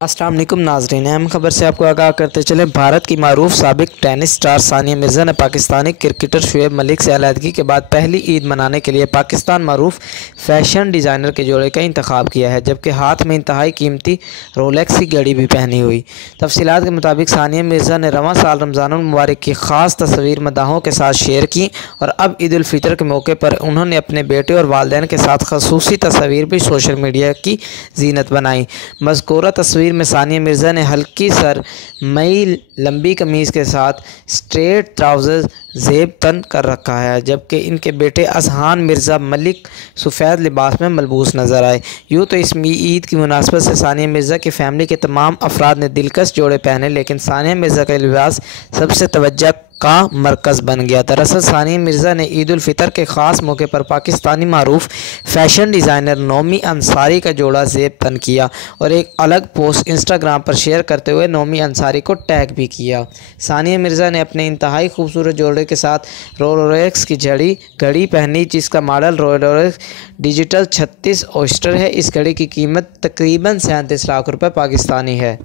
अस्सलाम वालेकुम नाज़रीन, अहम खबर से आपको आगाह करते चले। भारत की मारूफ साबिक टेनिस स्टार सानिया मिर्ज़ा ने पाकिस्तानी क्रिकेटर शुएब मलिक से अलहदगी के बाद पहली ईद मनाने के लिए पाकिस्तान मारूफ फैशन डिज़ाइनर के जोड़े का इंतखाब किया है, जबकि हाथ में इंतहाई कीमती रोलेक्स की घड़ी भी पहनी हुई। तफसीलात के मुताबिक सानिया मिर्ज़ा ने रवां साल रमज़ानुल मुबारक की ख़ास तस्वीर मदाहों के साथ शेयर की और अब ईद उल फितर के मौके पर उन्होंने अपने बेटे और वालिदैन के साथ खसूसी तस्वीर भी सोशल मीडिया की जीनत बनाई। मज़कूरा तस्वीर में सानिया मिर्ज़ा ने हल्की सर मई लंबी कमीज़ के साथ स्ट्रेट ट्राउज़र ज़ेब तन कर रखा है, जबकि इनके बेटे अजहान मिर्ज़ा मलिक सफ़ेद लिबास में मलबूस नज़र आए। यूँ तो इस ईद की मुनासबत से सानिया मिर्ज़ा की फ़ैमिली के तमाम अफराद ने दिलकश जोड़े पहने, लेकिन सानिया मिर्ज़ा का लिबास सबसे तवज्जो का मरकज़ बन गया। दरअसल सानिया मिर्ज़ा ने ईद उल फितर के ख़ास मौके पर पाकिस्तानी मारूफ फ़ैशन डिज़ाइनर नोमी अंसारी का जोड़ा ज़ेब तन किया और एक अलग पोस्ट इंस्टाग्राम पर शेयर करते हुए नोमी अंसारी को टैग भी किया। सानिया मिर्ज़ा ने अपने इंतहाई खूबसूरत जोड़े के साथ रोलेक्स की घड़ी पहनी, जिसका मॉडल रोलेक्स डिजिटल 36 ऑयस्टर है। इस घड़ी की कीमत तकरीबन 37 लाख रुपये पाकिस्तानी है।